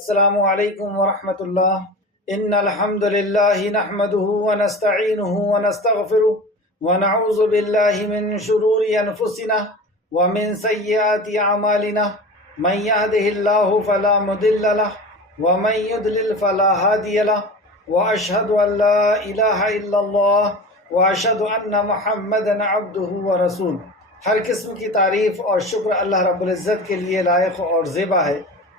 السلام علیکم ورحمۃ اللہ۔ ان الحمد للہ نحمده ونستعینه ونستغفره ونعوذ باللہ من شرور انفسنا ومن سیئات اعمالنا من يهده الله فلا مضل له ومن يضلل فلا هادي له واشهد ان لا الہ الا اللہ واشهد ان محمدا عبده ورسولہ۔ ہر قسم کی تعریف اور شکر اللہ رب العزت کے لیے لائق اور زیبا ہے،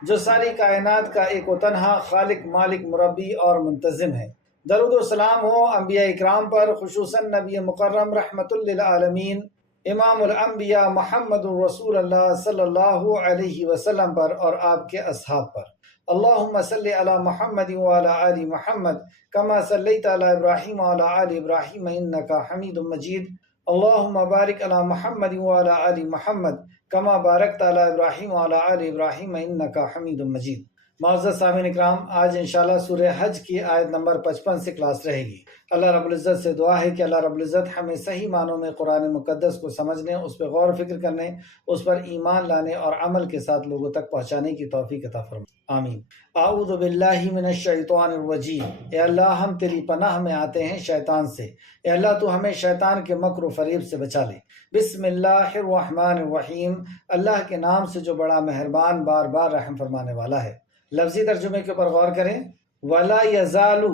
جو ساری کائنات کا ایک و تنہا خالق، مالک، مربی اور منتظم ہے۔ درود و سلام ہو انبیاء اکرام پر، خصوصاً نبی مکرم رحمت للعالمین امام الانبیاء محمد رسول اللہ صلی اللہ علیہ وسلم پر اور آپ کے اصحاب پر۔ اللہم صلی علی محمد وعلی آل محمد کما صلیت علی ابراہیم وعلی آل ابراہیم انکا حمید مجید۔ اللہم بارک علی محمد وعلی آل محمد کما بارکت علی ابراہیم وعلی آل ابراہیم انکا حمید مجید۔ معزز سامعین اکرام، آج انشاءاللہ سورہ حج کی آیت نمبر 55 سے کلاس رہے گی۔ اللہ رب العزت سے دعا ہے کہ اللہ رب العزت ہمیں صحیح معنوں میں قرآن مقدس کو سمجھنے، اس پر غور و فکر کرنے، اس پر ایمان لانے اور عمل کے ساتھ لوگوں تک پہنچانے کی توفیق عطا فرمائے، آمین۔ اعوذ باللہ من الشیطان الرجیم۔ اے اللہ، ہم تیری پناہ میں آتے ہیں شیطان سے۔ اے اللہ، تو ہمیں شیطان کے مکر و فریب سے بچا لے۔ بسم اللہ الرحمن الرحیم، اللہ کے نام سے جو بڑا مہربان، بار بار رحم فرمانے والا ہے۔ لفظی ترجمے کے اوپر غور کریں۔ ولا یزالو،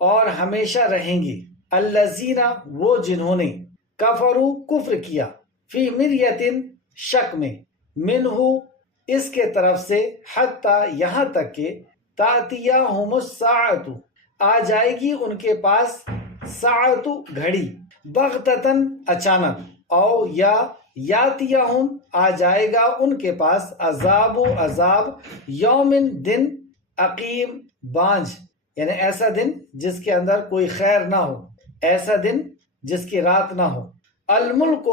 اور ہمیشہ رہیں گے، الذین، وہ جنہوں نے، کفروا، کفر کیا، فی مریۃ، شک میں، منہ، اس کے طرف سے، حتی، یہاں تک کہ، تأتیہم الساعۃ، آ جائے گی ان کے پاس، ساعۃ، گھڑی، بغتتاً، اچانک، او یا یاتیہم، آ جائے گا ان کے پاس، عذاب، عذاب، یومن، دن، عقیم، بانجھ، یعنی ایسا دن جس کے اندر کوئی خیر نہ ہو، ایسا دن جس کی رات نہ ہو، الملک،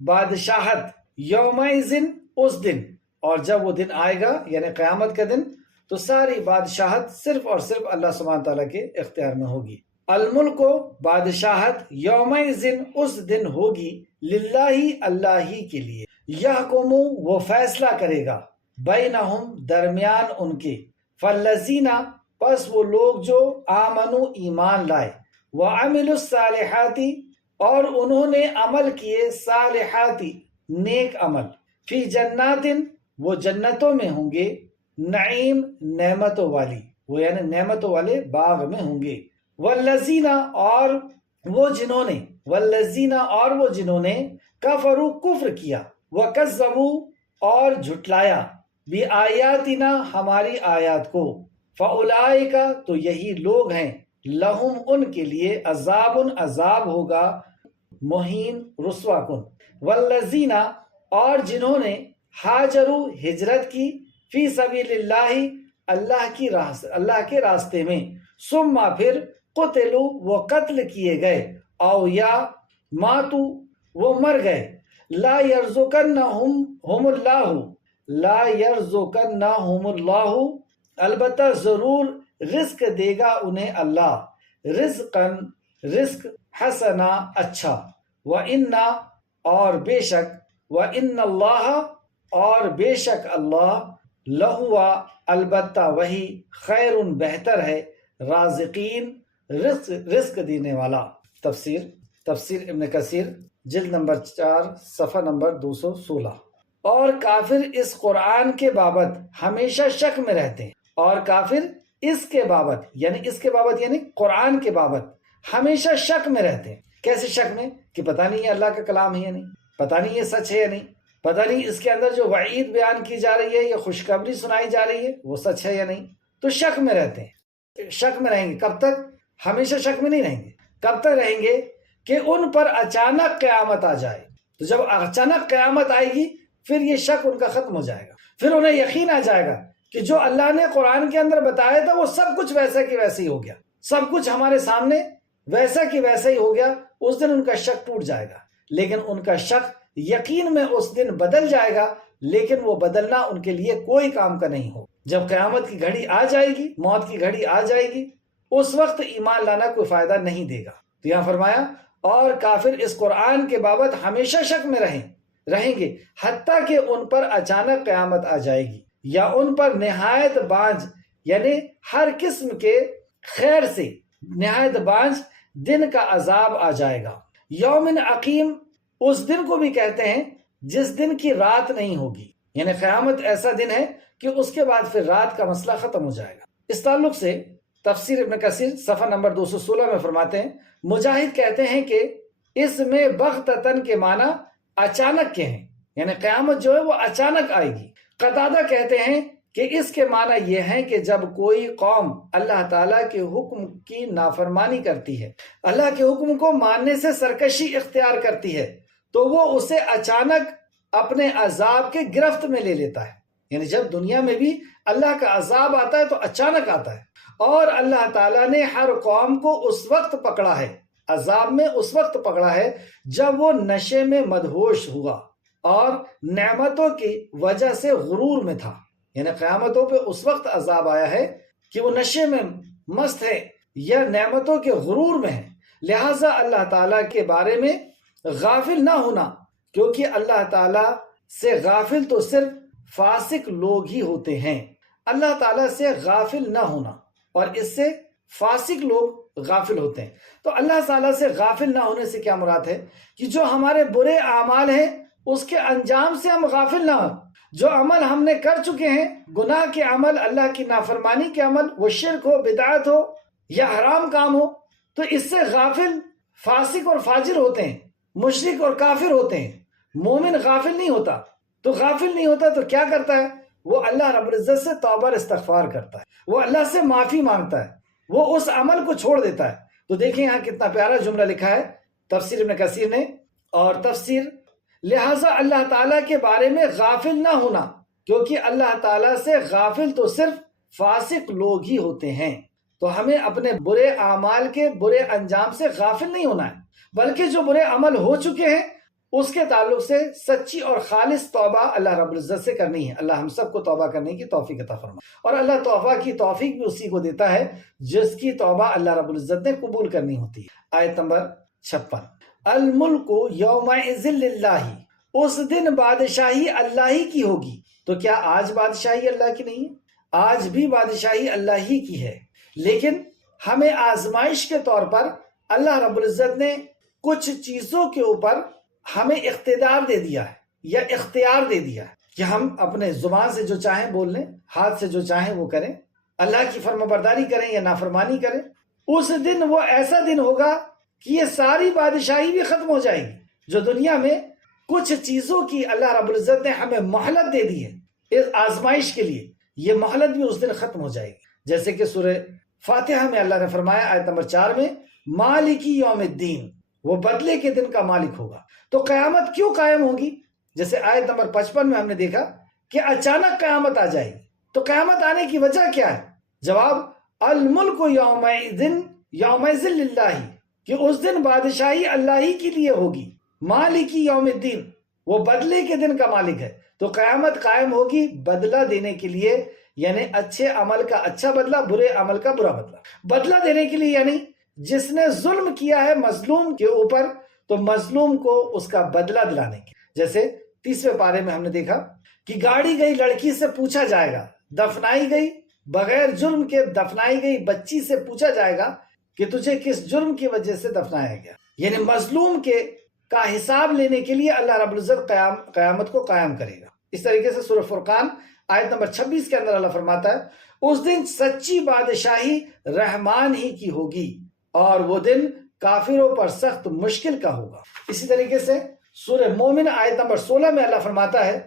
بادشاہت، یومئذ، اس دن، اور جب وہ دن آئے گا یعنی قیامت کا دن، تو ساری بادشاہت صرف اور صرف اللہ سبحانہ تعالیٰ کے اختیار میں ہوگی۔ الملک، بادشاہت، یومئذ، اس دن ہوگی، للہ، اللہ ہی کے لیے، یحکم، وہ فیصلہ کرے گا، بینہم، درمیان ان کے، فالذین، پس وہ لوگ جو، آمنوا، ایمان لائے، وعملوا الصالحات، اور انہوں نے عمل کیے، صالحات، نیک عمل، فی جنات، وہ جنتوں میں ہوں گے، نعیم، نعمتوں والی، وہ یعنی نعمتوں والے باغ میں ہوں گے، والذین، اور وہ جنہوں نے، والذین، اور وہ جنہوں نے، کفروا، کفر کیا، وکذبوا، اور جھٹلایا، بآیاتنا، ہماری آیات کو، فاولئک، تو یہی لوگ ہیں، لہم، ان کے لیے، عذاب، عذاب ہوگا، مہین، رسوا کن، والذین، اور جنہوں نے، ہاجروا، ہجرت کی، فی سبیل اللہ، اللہ کے راستے میں، ثم، پھر، قتلوا، وہ قتل کیے گئے، او یا ماتوا، وہ مر گئے، لا یرزقنہم اللہ، لا یرزقنہم اللہ، البتہ ضرور رزق دے گا انہیں اللہ، رزقاً، رزق، حسنا، اچھا، وَإِنَّ، اور بے شک، وَإِنَّ اللَّهَ، اور بے شک اللہ، لہوا، البتہ وہی، خیر، بہتر ہے، رازقین، رزق دینے والا۔ تفسیر ابن کثیر، جلد نمبر 4، صفحہ نمبر 216۔ اور کافر اس قرآن کے بابت ہمیشہ شک میں رہتے ہیں، اور کافر اس کے بابت یعنی قرآن کے بابت ہمیشہ شک میں رہتے ہیں۔ کیسے شک میں؟ کہ پتہ نہیں یہ اللہ کا کلام ہے یا نہیں، پتہ نہیں یہ سچ ہے یا نہیں، پتہ نہیں اس کے اندر جو وعید بیان کی جا رہی ہے یا خوشخبری سنائی جا رہی ہے وہ سچ ہے یا نہیں، تو شک میں رہتے ہیں۔ شک میں رہیں گے کب تک؟ ہمیشہ شک میں نہیں رہیں گے۔ کب تک رہیں گے؟ کہ ان پر اچانک قیامت آ جائے، تو جب اچانک قیامت آئے گی پھر یہ شک ان کا ختم ہو جائے گا، پھر انہیں یقین آ جائے گا کہ جو اللہ نے قرآن کے اندر بتایا تھا وہ سب کچھ ویسا کہ ویسا ہی ہو گیا، سب کچھ ہمارے سامنے ویسا کہ ویسا ہی ہو گیا۔ اس دن ان کا شک ٹوٹ جائے گا، لیکن ان کا شک یقین میں اس دن بدل جائے گا، لیکن وہ بدلنا ان کے لیے کوئی کام کا نہیں ہو۔ جب قیامت کی گھڑی آ جائے گی، موت کی گھڑی آ جائے گی، اس وقت ایمان لانا کوئی فائدہ نہیں دے گا۔ تو یہاں فرمایا، اور کافر اس قرآن کے بابت ہمیشہ شک میں رہیں گے، حتیٰ کہ ان پر اچانک قیامت آ جائے گی، یا ان پر نہایت بانجھ یعنی ہر قسم کے خیر سے نہایت بانج دن کا عذاب آ جائے گا۔ یوم عقیم اس دن کو بھی کہتے ہیں جس دن کی رات نہیں ہوگی، یعنی قیامت ایسا دن ہے کہ اس کے بعد پھر رات کا مسئلہ ختم ہو جائے گا۔ اس تعلق سے تفسیر ابن کثیر صفحہ نمبر 216 میں فرماتے ہیں، مجاہد کہتے ہیں کہ اس میں بغتتن کے معنی اچانک کے ہیں، یعنی قیامت جو ہے وہ اچانک آئے گی۔ قتادہ کہتے ہیں کہ اس کے معنی یہ ہیں کہ جب کوئی قوم اللہ تعالیٰ کے حکم کی نافرمانی کرتی ہے، اللہ کے حکم کو ماننے سے سرکشی اختیار کرتی ہے، تو وہ اسے اچانک اپنے عذاب کے گرفت میں لے لیتا ہے۔ یعنی جب دنیا میں بھی اللہ کا عذاب آتا ہے تو اچانک آتا ہے، اور اللہ تعالیٰ نے ہر قوم کو اس وقت پکڑا ہے، عذاب میں اس وقت پکڑا ہے جب وہ نشے میں مدہوش ہوا اور نعمتوں کی وجہ سے غرور میں تھا۔ یعنی قیامتوں پہ اس وقت عذاب آیا ہے کہ وہ نشے میں مست ہے یا نعمتوں کے غرور میں ہے۔ لہٰذا اللہ تعالیٰ کے بارے میں غافل نہ ہونا، کیونکہ اللہ تعالیٰ سے غافل تو صرف فاسق لوگ ہی ہوتے ہیں۔ اللہ تعالیٰ سے غافل نہ ہونا، اور اس سے فاسق لوگ غافل ہوتے ہیں۔ تو اللہ تعالیٰ سے غافل نہ ہونے سے کیا مراد ہے کہ جو ہمارے برے اعمال ہیں اس کے انجام سے ہم غافل نہ ہوں۔ جو عمل ہم نے کر چکے ہیں، گناہ کے عمل، اللہ کی نافرمانی کے عمل، وہ شرک ہو، بدعت ہو یا حرام کام ہو، تو اس سے غافل فاسق اور فاجر ہوتے ہیں، مشرک اور کافر ہوتے ہیں۔ مومن غافل نہیں ہوتا، تو غافل نہیں ہوتا تو کیا کرتا ہے؟ وہ اللہ رب العزت سے توبہ اور استغفار کرتا ہے، وہ اللہ سے معافی مانگتا ہے، وہ اس عمل کو چھوڑ دیتا ہے۔ تو دیکھیں یہاں کتنا پیارا جملہ لکھا ہے تفسیر ابن کثیر نے اور تفسیر، لہٰذا اللہ تعالیٰ کے بارے میں غافل نہ ہونا، کیونکہ اللہ تعالیٰ سے غافل تو صرف فاسق لوگ ہی ہوتے ہیں۔ تو ہمیں اپنے برے اعمال کے برے انجام سے غافل نہیں ہونا ہے، بلکہ جو برے عمل ہو چکے ہیں اس کے تعلق سے سچی اور خالص توبہ اللہ رب العزت سے کرنی ہے۔ اللہ ہم سب کو توبہ کرنے کی توفیق عطا فرمائے، اور اللہ توبہ کی توفیق بھی اسی کو دیتا ہے جس کی توبہ اللہ رب العزت نے قبول کرنی ہوتی ہے۔ آیت نمبر 56، الملک یومئذ للہ، اس دن بادشاہی اللہ ہی کی ہوگی۔ تو کیا آج بادشاہی اللہ کی نہیں ہے؟ آج بھی بادشاہی اللہ ہی کی ہے، لیکن ہمیں آزمائش کے طور پر اللہ رب العزت نے کچھ چیزوں کے اوپر ہمیں اقتدار دے دیا ہے یا اختیار دے دیا ہے کہ ہم اپنے زبان سے جو چاہیں بول لیں، ہاتھ سے جو چاہیں وہ کریں، اللہ کی فرما برداری کریں یا نافرمانی کریں۔ اس دن وہ ایسا دن ہوگا کہ یہ ساری بادشاہی بھی ختم ہو جائے گی۔ جو دنیا میں کچھ چیزوں کی اللہ رب العزت نے ہمیں مہلت دے دی ہے اس آزمائش کے لیے، یہ مہلت بھی اس دن ختم ہو جائے گی۔ جیسے کہ سورہ فاتحہ میں اللہ نے فرمایا آیت نمبر 4 میں، مالکی یوم الدین، وہ بدلے کے دن کا مالک ہوگا۔ تو قیامت کیوں قائم ہوگی؟ جیسے آیت نمبر 55 میں ہم نے دیکھا کہ اچانک قیامت آ جائے گی۔ تو قیامت آنے کی وجہ کیا ہے؟ جواب، الملک یومئذ للہ، کہ اس دن بادشاہی اللہ ہی کے لیے ہوگی۔ مالکی یوم الدین، وہ بدلے کے دن کا مالک ہے۔ تو قیامت قائم ہوگی بدلہ دینے کے لیے، یعنی اچھے عمل کا اچھا بدلہ، برے عمل کا برا بدلہ۔ بدلہ دینے کے لیے یعنی جس نے ظلم کیا ہے مظلوم کے اوپر، تو مظلوم کو اس کا بدلہ دلانے کی۔ جیسے 30ویں پارے میں ہم نے دیکھا کہ گاڑی گئی لڑکی سے پوچھا جائے گا، دفنائی گئی بغیر جرم کے دفنائی گئی بچی سے پوچھا جائے گا کہ تجھے کس جرم کی وجہ سے دفنایا گیا۔ یعنی مظلوم کا حساب لینے کے لیے اللہ رب العزت قیامت کو قائم کرے گا۔ اس طریقے سے سورہ فرقان آیت نمبر 26 کے اندر اللہ فرماتا ہے، اس دن سچی بادشاہی رحمان ہی کی ہوگی، اور وہ دن کافروں پر سخت مشکل کا ہوگا۔ اسی طریقے سے سورہ مومن آیت نمبر 16 میں اللہ فرماتا ہے،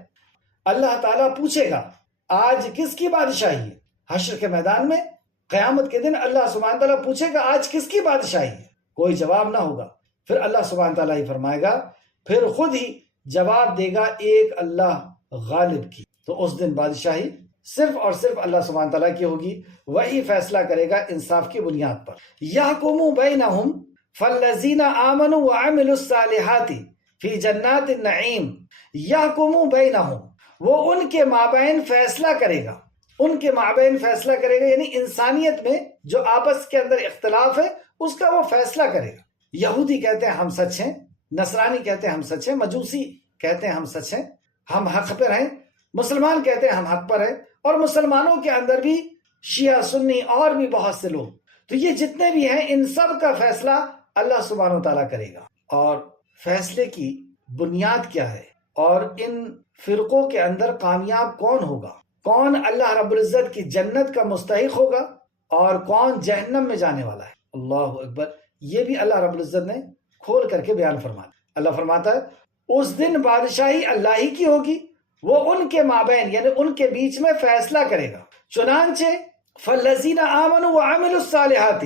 اللہ تعالیٰ پوچھے گا آج کس کی بادشاہی ہے؟ حشر کے میدان میں قیامت کے دن اللہ سبحانہ تعالیٰ پوچھے گا آج کس کی بادشاہی ہے؟ کوئی جواب نہ ہوگا۔ پھر اللہ سبحانہ تعالیٰ ہی فرمائے گا، پھر خود ہی جواب دے گا ایک اللہ غالب کی۔ تو اس دن بادشاہی صرف اور صرف اللہ سبحانہ تعالیٰ کی ہوگی، وہی فیصلہ کرے گا انصاف کی بنیاد پر۔ یحکم بینہم فالذین آمنوا وعملوا الصالحات فی جنات النعیم۔ یحکم بینہم، وہ ان کے مابین فیصلہ کرے گا، ان کے مابین فیصلہ کرے گا، یعنی انسانیت میں جو آپس کے اندر اختلاف ہے اس کا وہ فیصلہ کرے گا۔ یہودی کہتے ہیں ہم سچ ہیں، نصرانی کہتے ہیں ہم سچ ہیں، مجوسی کہتے ہیں ہم سچ ہیں، ہم حق پر ہیں، مسلمان کہتے ہیں ہم حق پر ہیں، اور مسلمانوں کے اندر بھی شیعہ سنی اور بھی بہت سے لوگ، تو یہ جتنے بھی ہیں ان سب کا فیصلہ اللہ سبحانہ و تعالیٰ کرے گا۔ اور فیصلے کی بنیاد کیا ہے اور ان فرقوں کے اندر کامیاب کون ہوگا، کون اللہ رب العزت کی جنت کا مستحق ہوگا اور کون جہنم میں جانے والا ہے، اللہ اکبر، یہ بھی اللہ رب العزت نے کھول کر کے بیان فرمایا۔ اللہ فرماتا ہے اس دن بادشاہی اللہ ہی کی ہوگی، وہ ان کے مابین یعنی ان کے بیچ میں فیصلہ کرے گا۔ چنانچہ فالذین آمنوا وعملوا الصالحات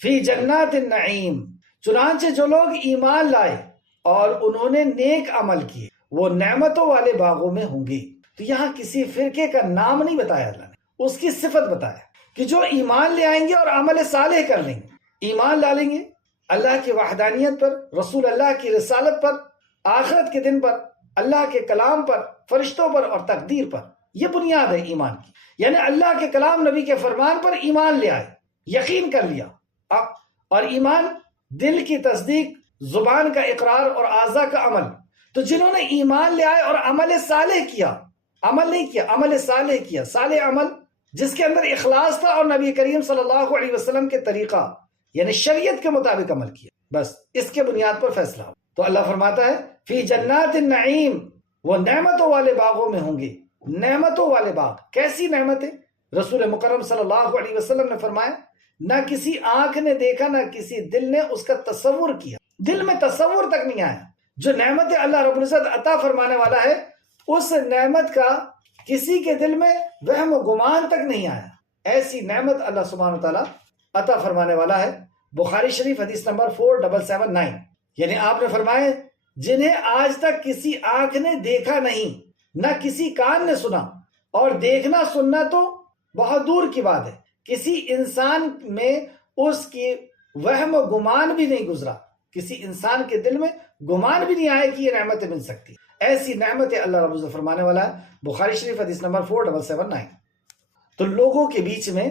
فی جنات النعیم، چنانچہ جو لوگ ایمان لائے اور انہوں نے نیک عمل کیے وہ نعمتوں والے باغوں میں ہوں گے۔ تو یہاں کسی فرقے کا نام نہیں بتایا اللہ نے، اس کی صفت بتایا کہ جو ایمان لے آئیں گے اور عمل صالح کر لیں گے، ایمان لا لیں گے اللہ کی وحدانیت پر، رسول اللہ کی رسالت پر، آخرت کے دن پر، اللہ کے کلام پر، فرشتوں پر اور تقدیر پر، یہ بنیاد ہے ایمان کی، یعنی اللہ کے کلام نبی کے فرمان پر ایمان لے آئے، یقین کر لیا۔ اور ایمان دل کی تصدیق، زبان کا اقرار اور اعضاء کا عمل۔ تو جنہوں نے ایمان لے آئے اور عمل صالح کیا، عمل نہیں کیا، عمل صالح کیا، صالح عمل جس کے اندر اخلاص تھا اور نبی کریم صلی اللہ علیہ وسلم کے طریقہ یعنی شریعت کے مطابق عمل کیا، بس اس کے بنیاد پر فیصلہ ہو۔ تو اللہ فرماتا ہے فی جنات النعیم، وہ نعمتوں والے باغوں میں ہوں گے۔ نعمتوں والے باغ، کیسی نعمتیں؟ رسول مکرم صلی اللہ علیہ وسلم نے فرمایا نہ کسی آنکھ نے دیکھا، نہ کسی دل نے اس کا تصور کیا، دل میں تصور تک نہیں آیا۔ جو نعمت اللہ رب العزت عطا فرمانے والا ہے اس نعمت کا کسی کے دل میں وہم و گمان تک نہیں آیا، ایسی نعمت اللہ سبحانہ تعالیٰ عطا فرمانے والا ہے۔ بخاری شریف حدیث نمبر 4779، یعنی آپ نے فرمایا جنہیں آج تک کسی آنکھ نے دیکھا نہیں، نہ کسی کان نے سنا، اور دیکھنا سننا تو بہت دور کی بات ہے، کسی انسان میں اس کی وہم و گمان بھی نہیں گزرا، کسی انسان کے دل میں گمان بھی نہیں آئے کہ یہ نعمتیں مل سکتی، ایسی نعمتیں اللہ رب العزت فرمانے والا ہے۔ بخاری شریف حدیث نمبر 4779۔ تو لوگوں کے بیچ میں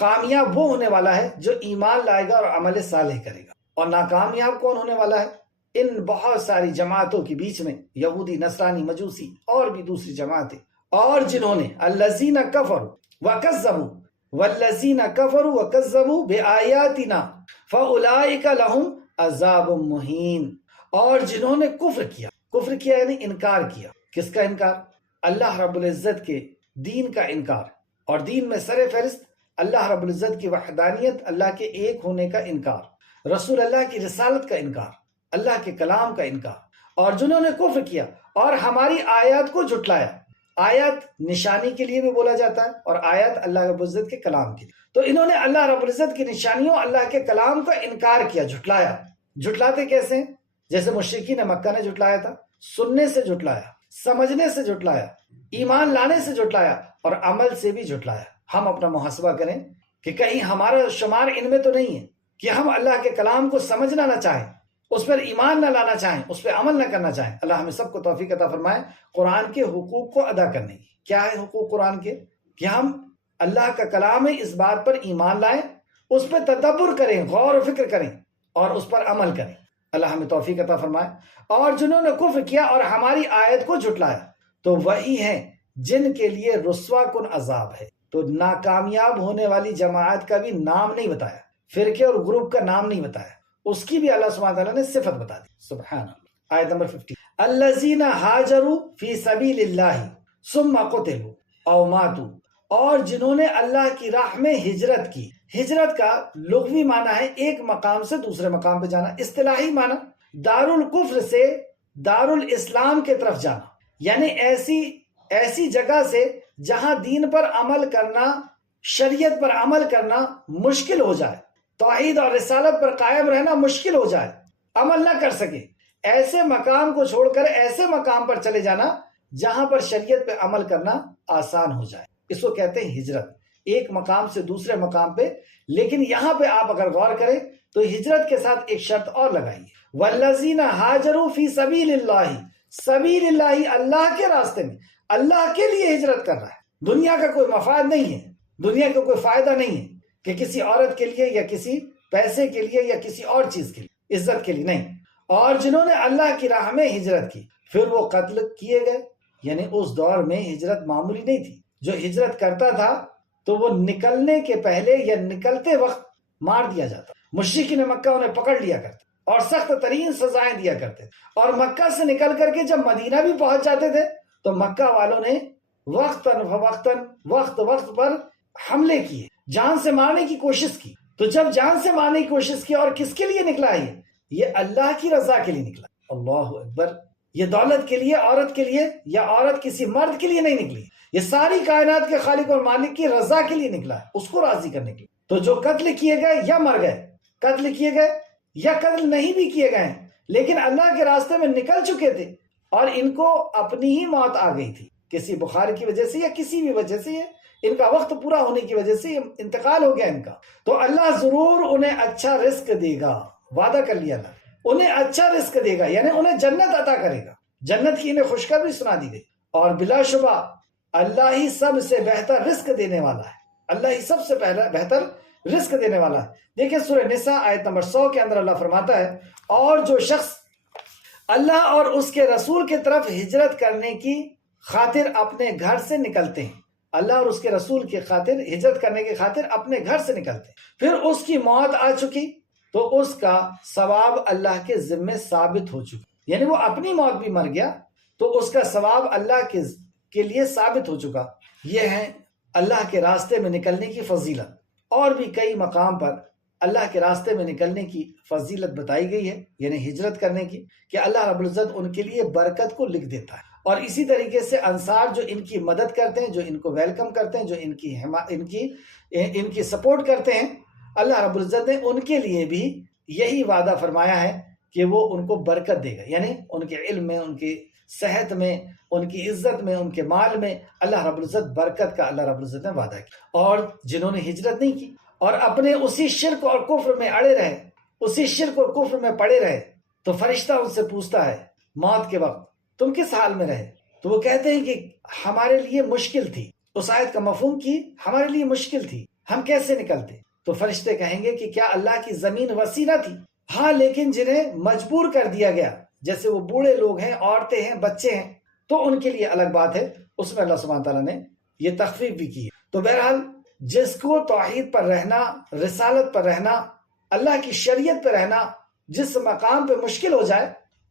کامیاب وہ ہونے والا ہے جو ایمان لائے گا اور عمل صالح کرے گا، اور ناکامیاب کون ہونے والا ہے؟ ان بہت ساری جماعتوں کے بیچ میں یہودی، نصرانی، مجوسی اور بھی دوسری جماعتیں، اور جنہوں نے الذین کفروا وکذبوا والذین کفروا وکذبوا بآیاتنا فاولئک لهم عذاب مہین، اور جنہوں نے کفر کیا یعنی انکار کیا۔ کس کا انکار؟ اللہ رب العزت کے دین کا انکار، اور دین میں سر فہرست اللہ رب العزت کی وحدانیت، اللہ کے ایک ہونے کا انکار، رسول اللہ کی رسالت کا انکار، اللہ کے کلام کا انکار۔ اور جنہوں نے کفر کیا اور ہماری آیات کو جھٹلایا، آیات نشانی کے لیے بھی بولا جاتا ہے اور آیات اللہ رب العزت کے کلام کے لیے، تو انہوں نے اللہ رب العزت کی نشانیوں، اللہ کے کلام کا انکار کیا، جھٹلایا۔ جھٹلاتے کیسے؟ جیسے مشرکین مکہ نے جھٹلایا تھا، سننے سے جھٹلایا، سمجھنے سے جھٹلایا، ایمان لانے سے جھٹلایا اور عمل سے بھی جھٹلایا۔ ہم اپنا محاسبہ کریں کہ کہیں ہمارا شمار ان میں تو نہیں ہے کہ ہم اللہ کے کلام کو سمجھنا نہ چاہیں، اس پر ایمان نہ لانا چاہیں، اس پہ عمل نہ کرنا چاہیں۔ اللہ ہمیں سب کو توفیق عطا فرمائے قرآن کے حقوق کو ادا کرنے کی۔ کیا ہے حقوق قرآن کے؟ کہ ہم اللہ کا کلام ہے اس بات پر ایمان لائیں، اس پہ تدبر کریں، غور و فکر کریں اور اس پر عمل کریں۔ اللہ ہمیں توفیق عطا فرمائے۔ اور جنہوں نے کفر کیا اور ہماری آیت کو جھٹلایا تو وہی ہیں جن کے لیے رسوا کن عذاب ہے۔ تو ناکامیاب ہونے والی جماعت کا بھی نام نہیں بتایا، فرقے اور گروپ کا نام نہیں بتایا، اس کی بھی اللہ سبحانہ تعالیٰ نے صفت بتا دی۔ سبحان اللہ۔ آیت نمبر 50، الذین ہاجروا فی سبیل اللہ ثم قتلوا او ماتوا، اور جنہوں نے اللہ کی راہ میں ہجرت کی۔ ہجرت کا لغوی معنی ہے ایک مقام سے دوسرے مقام پہ جانا، اصطلاحی معنی دار الکفر سے دار الاسلام کے طرف جانا، یعنی ایسی جگہ سے جہاں دین پر عمل کرنا، شریعت پر عمل کرنا مشکل ہو جائے، توحید اور رسالت پر قائم رہنا مشکل ہو جائے، عمل نہ کر سکے، ایسے مقام کو چھوڑ کر ایسے مقام پر چلے جانا جہاں پر شریعت پہ عمل کرنا آسان ہو جائے، اس کو کہتے ہیں ہجرت، ایک مقام سے دوسرے مقام پہ۔ لیکن یہاں پہ آپ اگر غور کریں تو ہجرت کے ساتھ ایک شرط اور لگائیے، والذین ہاجروا فی سبیل اللہ، سبیل اللہ اللہ کے راستے میں، اللہ کے لیے ہجرت کر رہا ہے، دنیا کا کوئی مفاد نہیں ہے، دنیا کا کوئی فائدہ نہیں ہے کہ کسی عورت کے لیے یا کسی پیسے کے لیے یا کسی اور چیز کے لیے، عزت کے لیے نہیں۔ اور جنہوں نے اللہ کی راہ میں ہجرت کی پھر وہ قتل کیے گئے، یعنی اس دور میں ہجرت معمولی نہیں تھی، جو ہجرت کرتا تھا تو وہ نکلنے کے پہلے یا نکلتے وقت مار دیا جاتا۔ مشرکین مکہ انہیں پکڑ لیا کرتے اور سخت ترین سزائیں دیا کرتے، اور مکہ سے نکل کر کے جب مدینہ بھی پہنچ جاتے تھے تو مکہ والوں نے وقت پر حملے کیے، جان سے مارنے کی کوشش کی۔ تو جب جان سے مارنے کی کوشش کی، اور کس کے لیے نکلا ہے یہ اللہ کی رضا کے لیے نکلا۔ اللہ اکبر! یہ دولت کے لیے، عورت کے لیے، یا عورت کسی مرد کے لیے نہیں نکلی، یہ ساری کائنات کے خالق اور مالک کی رضا کے لیے نکلا ہے، اس کو راضی کرنے کے لیے۔ تو جو قتل کیے گئے یا مر گئے، قتل کیے گئے یا قتل نہیں بھی کیے گئے ہیں لیکن اللہ کے راستے میں نکل چکے تھے اور ان کو اپنی ہی موت آ گئی تھی، کسی بخار کی وجہ سے یا کسی بھی وجہ سے، ان کا وقت پورا ہونے کی وجہ سے انتقال ہو گیا ان کا، تو اللہ ضرور انہیں اچھا رزق دے گا، وعدہ کر لیا اللہ، انہیں اچھا رزق دے گا، یعنی انہیں جنت عطا کرے گا، جنت کی انہیں خوشخبری سنا دی گئی۔ اور بلا شبہ اللہ ہی سب سے بہتر رزق دینے والا ہے، اللہ ہی سب سے بہتر رزق دینے والا ہے۔ دیکھیں سورہ نساء آیت نمبر 100 کے اندر اللہ فرماتا ہے، اور جو شخص اللہ اور اس کے رسول کی طرف ہجرت کرنے کی خاطر اپنے گھر سے نکلتے ہیں، اللہ اور اس کے رسول کی خاطر ہجرت کرنے کی خاطر اپنے گھر سے نکلتے ہیں، پھر اس کی موت آ چکی تو اس کا ثواب اللہ کے ذمے ثابت ہو چکا، یعنی وہ اپنی موت بھی مر گیا تو اس کا ثواب اللہ کے لیے ثابت ہو چکا۔ یہ ہے اللہ کے راستے میں نکلنے کی فضیلت۔ اور بھی کئی مقام پر اللہ کے راستے میں نکلنے کی فضیلت بتائی گئی ہے، یعنی ہجرت کرنے کی، کہ اللہ رب العزت ان کے لیے برکت کو لکھ دیتا ہے۔ اور اسی طریقے سے انصار جو ان کی مدد کرتے ہیں، جو ان کو ویلکم کرتے ہیں، جو ان کی سپورٹ کرتے ہیں، اللہ رب العزت نے ان کے لیے بھی یہی وعدہ فرمایا ہے کہ وہ ان کو برکت دے گا، یعنی ان کے علم میں، ان کی صحت میں، ان کی عزت میں، ان کے مال میں اللہ رب العزت برکت کا اللہ رب العزت نے وعدہ کیا۔ اور جنہوں نے ہجرت نہیں کی اور اپنے اسی شرک اور کفر میں اڑے رہے، اسی شرک اور کفر میں پڑے رہے، تو فرشتہ ان سے پوچھتا ہے موت کے وقت تم کس حال میں رہے؟ تو وہ کہتے ہیں کہ ہمارے لیے مشکل تھی، اس آیت کا مفہوم کی ہمارے لیے مشکل تھی، ہم کیسے نکلتے؟ تو فرشتے کہیں گے کہ کیا اللہ کی زمین وسیع نہ تھی؟ ہاں، لیکن جنہیں مجبور کر دیا گیا، جیسے وہ بوڑھے لوگ ہیں، عورتیں ہیں، بچے ہیں، تو ان کے لیے الگ بات ہے، اس میں اللہ سبحانہ تعالیٰ نے یہ تخفیف بھی کی ہے۔ تو بہرحال جس کو توحید پر رہنا، رسالت پر رہنا، اللہ کی شریعت پر رہنا، جس مقام پہ مشکل ہو جائے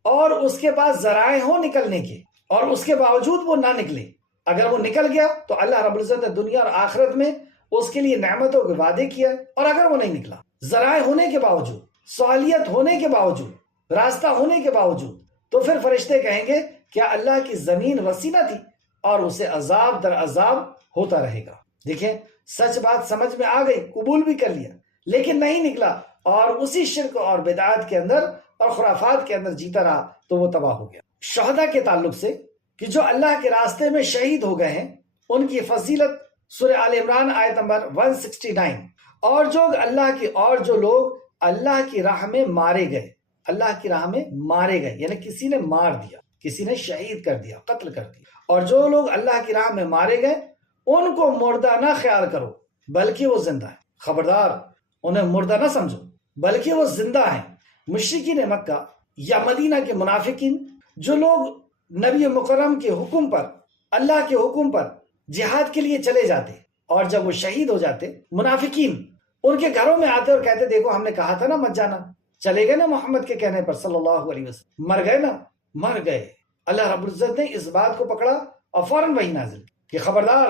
اور اس کے پاس ذرائع ہوں نکلنے کے اور اس کے باوجود وہ نہ نکلے، اگر وہ نکل گیا تو اللہ رب العزت نے دنیا اور آخرت میں اس کے لیے نعمتوں کے وعدے کیا، اور اگر وہ نہیں نکلا، ذرائع ہونے کے باوجود، سہولیت ہونے کے باوجود، راستہ ہونے کے باوجود، تو پھر فرشتے کہیں گے کیا اللہ کی زمین وسیع نہ تھی، اور اسے عذاب در عذاب ہوتا رہے گا۔ دیکھیں، سچ بات سمجھ میں آ گئی، قبول بھی کر لیا، لیکن نہیں نکلا اور اسی شرک اور بدعات کے اندر اور خرافات کے اندر جیتا رہا تو وہ تباہ ہو گیا۔ شہداء کے تعلق سے کہ جو اللہ کے راستے میں شہید ہو گئے ہیں، ان کی فضیلت سورہ آل عمران آیت نمبر 169، اور جو لوگ اللہ کی راہ میں مارے گئے، اللہ کی راہ میں مارے گئے یعنی کسی نے مار دیا، کسی نے شہید کر دیا، قتل کر دیا، اور جو لوگ اللہ کی راہ میں مارے گئے ان کو مردہ نہ خیال کرو بلکہ وہ زندہ ہیں۔ خبردار، انہیں مردہ نہ سمجھو بلکہ وہ زندہ ہیں۔ مشرکین مکہ یا مدینہ کے منافقین، جو لوگ نبی مکرم کے حکم پر، اللہ کے حکم پر جہاد کے لیے چلے جاتے اور جب وہ شہید ہو جاتے، منافقین ان کے گھروں میں آتے اور کہتے دیکھو ہم نے کہا تھا نا مت جانا، چلے گئے نا محمد کے کہنے پر صلی اللہ علیہ وسلم، مر گئے نا، مر گئے۔ اللہ رب العزت نے اس بات کو پکڑا اور فوراً وحی نازل کہ خبردار،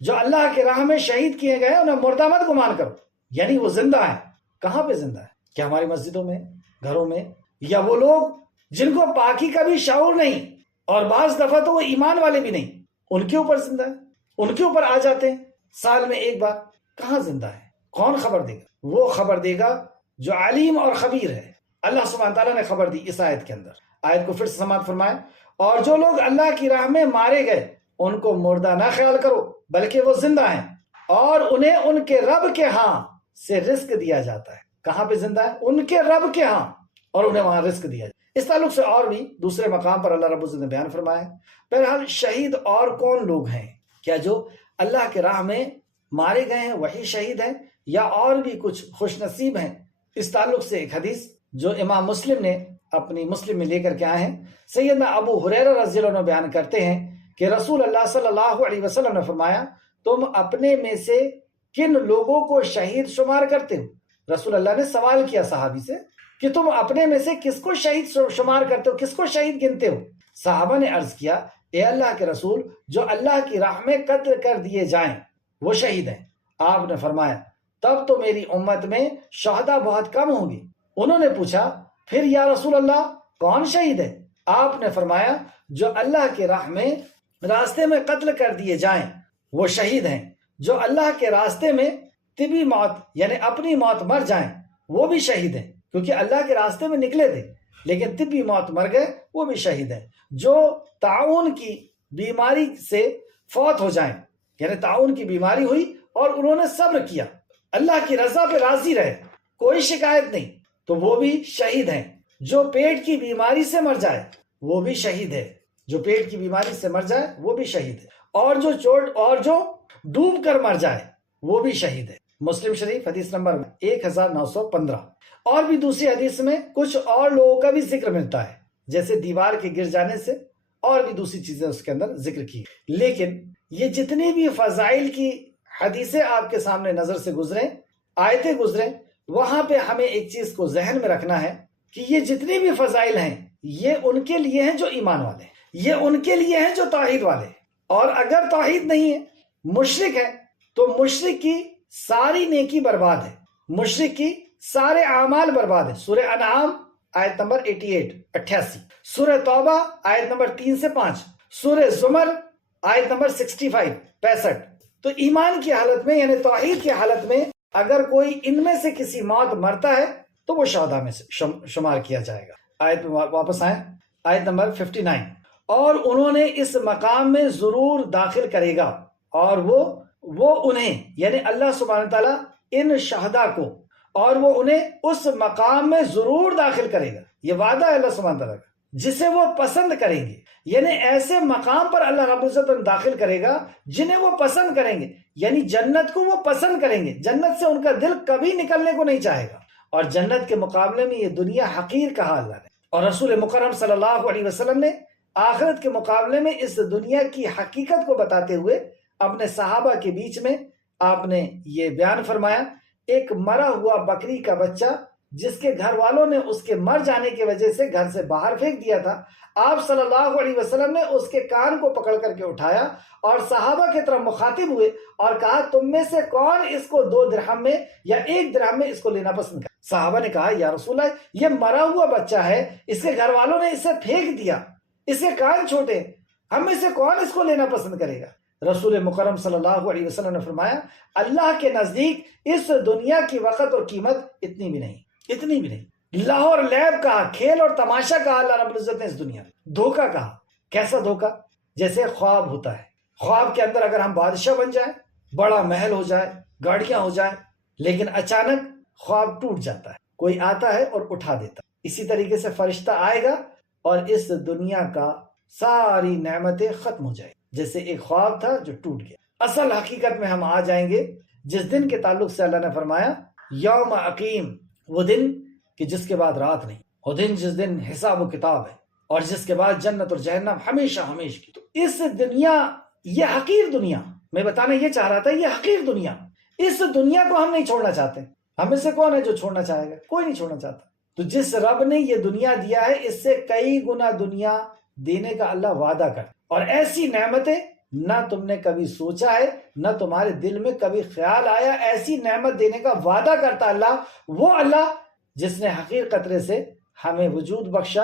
جو اللہ کے راہ میں شہید کیے گئے انہیں مردہ مت گمان کرو، یعنی وہ زندہ ہیں۔ کہاں پہ زندہ ہے؟ کیا ہماری مسجدوں میں، گھروں میں، یا وہ لوگ جن کو پاکی کا بھی شعور نہیں اور بعض دفعہ تو وہ ایمان والے بھی نہیں، ان کے اوپر زندہ ہے، ان کے اوپر آ جاتے ہیں سال میں ایک بار؟ کہاں زندہ ہے؟ کون خبر دے گا؟ وہ خبر دے گا جو علیم اور خبیر ہے۔ اللہ سبحانہ تعالیٰ نے خبر دی اس آیت کے اندر۔ آیت کو پھر سے سماعت فرمائیں، اور جو لوگ اللہ کی راہ میں مارے گئے ان کو مردہ نہ خیال کرو بلکہ وہ زندہ ہیں، اور انہیں ان کے رب کے ہاں سے رزق دیا جاتا ہے۔ کہاں پہ زندہ ہے؟ ان کے رب کے ہاں، اور انہیں وہاں رزق دیا جاتا ہے۔ اس تعلق سے اور بھی دوسرے مقام پر اللہ رب العزت نے بیان فرمایا ہے۔ بہرحال شہید اور کون لوگ ہیں؟ کیا جو اللہ کے راہ میں مارے گئے ہیں وہی شہید ہیں، یا اور بھی کچھ خوش نصیب ہیں؟ اس تعلق سے ایک حدیث جو امام مسلم نے اپنی مسلم میں لے کر کے آئے ہیں، سیدنا ابو ہریرہ رضی اللہ عنہ بیان کرتے ہیں کہ رسول اللہ صلی اللہ علیہ وسلم نے فرمایا، تم اپنے میں سے کن لوگوں کو شہید شمار کرتے ہو؟ رسول اللہ نے سوال کیا صحابی سے کہ تم اپنے میں سے کس کو شہید شمار کرتے ہو، کس کو شہید گنتے ہو؟ صحابہ نے عرض کیا اے اللہ کے رسول، جو اللہ کی راہ میں قتل کر دیے جائیں وہ شہید ہیں۔ آپ نے فرمایا تب تو میری امت میں شہداء بہت کم ہوں گے۔ انہوں نے پوچھا پھر یا رسول اللہ کون شہید ہے؟ آپ نے فرمایا جو اللہ کے راہ میں راستے میں قتل کر دیے جائیں وہ شہید ہیں۔ جو اللہ کے راستے میں طبی موت یعنی اپنی موت مر جائیں وہ بھی شہید ہیں، کیونکہ اللہ کے راستے میں نکلے تھے لیکن طبی موت مر گئے وہ بھی شہید ہیں۔ جو طاعون کی بیماری سے فوت ہو جائیں، یعنی طاعون کی بیماری ہوئی اور انہوں نے صبر کیا، اللہ کی رضا پہ راضی رہے، کوئی شکایت نہیں، تو وہ بھی شہید ہیں۔ جو پیٹ کی بیماری سے مر جائے وہ بھی شہید ہے، جو پیٹ کی بیماری سے مر جائے وہ بھی شہید ہے، اور جو ڈوب کر مر جائے وہ بھی شہید ہے۔ مسلم شریف حدیث نمبر 1915۔ اور بھی دوسری حدیث میں کچھ اور لوگوں کا بھی ذکر ملتا ہے، جیسے دیوار کے گر جانے سے، اور بھی دوسری چیزیں اس کے اندر ذکر کی۔ لیکن یہ جتنی بھی فضائل کی حدیثیں آپ کے سامنے نظر سے گزریں، آیتیں گزریں، وہاں پہ ہمیں ایک چیز کو ذہن میں رکھنا ہے کہ یہ جتنی بھی فضائل ہیں یہ ان کے لیے ہیں جو ایمان والے ہیں، یہ ان کے لیے ہیں جو توحید والے ہیں۔ اور اگر توحید نہیں ہے، مشرک ہے، تو مشرک کی ساری نیکی برباد ہے، مشرک کی سارے اعمال برباد ہیں۔ سورہ انعام آیت نمبر 88 سورہ توبہ آیت نمبر 3 سے 5، سورہ زمر آیت نمبر 65۔ تو ایمان کی حالت میں یعنی توحید کی حالت میں اگر کوئی ان میں سے کسی موت مرتا ہے تو وہ شہداء میں سے شمار کیا جائے گا۔ آیت میں واپس آئیں، آیت نمبر 59۔ اور انہوں نے اس مقام میں ضرور داخل کرے گا، اور وہ انہیں یعنی اللہ سبحانہ تعالیٰ ان شہداء کو، اور وہ انہیں اس مقام میں ضرور داخل کرے گا، یہ وعدہ ہے اللہ سبحانہ تعالیٰ کا، جسے وہ پسند کریں گے، یعنی ایسے مقام پر اللہ رب العزت داخل کرے گا جنہیں وہ پسند کریں گے، یعنی جنت کو وہ پسند کریں گے، جنت سے ان کا دل کبھی نکلنے کو نہیں چاہے گا۔ اور جنت کے مقابلے میں یہ دنیا حقیر کہا اللہ نے، اور رسول مکرم صلی اللہ علیہ وسلم نے آخرت کے مقابلے میں اس دنیا کی حقیقت کو بتاتے ہوئے اپنے صحابہ کے بیچ میں آپ نے یہ بیان فرمایا، ایک مرا ہوا بکری کا بچہ جس کے گھر والوں نے اس کے مر جانے کی وجہ سے گھر سے باہر پھینک دیا تھا، آپ صلی اللہ علیہ وسلم نے اس کے کان کو پکڑ کر کے اٹھایا اور صحابہ کی طرف مخاطب ہوئے اور کہا تم میں سے کون اس کو 2 درہم میں یا 1 درہم میں اس کو لینا پسند کرے؟ صحابہ نے کہا یا رسول اللہ یہ مرا ہوا بچہ ہے، اس کے گھر والوں نے اسے پھینک دیا، اس کے کان چھوٹے، ہم میں سے کون اس کو لینا پسند کرے گا؟ رسول مکرم صلی اللہ علیہ وسلم نے فرمایا اللہ کے نزدیک اس دنیا کی وقت اور قیمت اتنی بھی نہیں۔ لاہو اور لیب کہا، کھیل اور تماشا کہا اللہ رب العزت نے اس دنیا میں۔ دھوکہ کہا، کیسا دھوکہ؟ جیسے خواب ہوتا ہے، خواب کے اندر اگر ہم بادشاہ بن جائیں، بڑا محل ہو جائے، گاڑیاں ہو جائیں، لیکن اچانک خواب ٹوٹ جاتا ہے، کوئی آتا ہے اور اٹھا دیتا ہے۔ اسی طریقے سے فرشتہ آئے گا اور اس دنیا کا ساری نعمتیں ختم ہو جائیں، جیسے ایک خواب تھا جو ٹوٹ گیا۔ اصل حقیقت میں ہم آ جائیں گے جس دن کے تعلق سے اللہ نے فرمایا یوم عقیم، وہ دن کہ جس کے بعد رات نہیں، وہ دن جس دن حساب و کتاب ہے، اور جس کے بعد جنت اور جہنم ہمیشہ کی۔ تو اس دنیا، یہ حقیر دنیا، میں بتانا یہ چاہ رہا تھا، یہ حقیر دنیا، اس دنیا کو ہم نہیں چھوڑنا چاہتے۔ ہم میں سے کون ہے جو چھوڑنا چاہے گا؟ کوئی نہیں چھوڑنا چاہتا۔ تو جس رب نے یہ دنیا دیا ہے اس سے کئی گنا دنیا دینے کا اللہ وعدہ کر، اور ایسی نعمتیں نہ تم نے کبھی سوچا ہے، نہ تمہارے دل میں کبھی خیال آیا، ایسی نعمت دینے کا وعدہ کرتا اللہ، وہ اللہ جس نے حقیر قطرے سے ہمیں وجود بخشا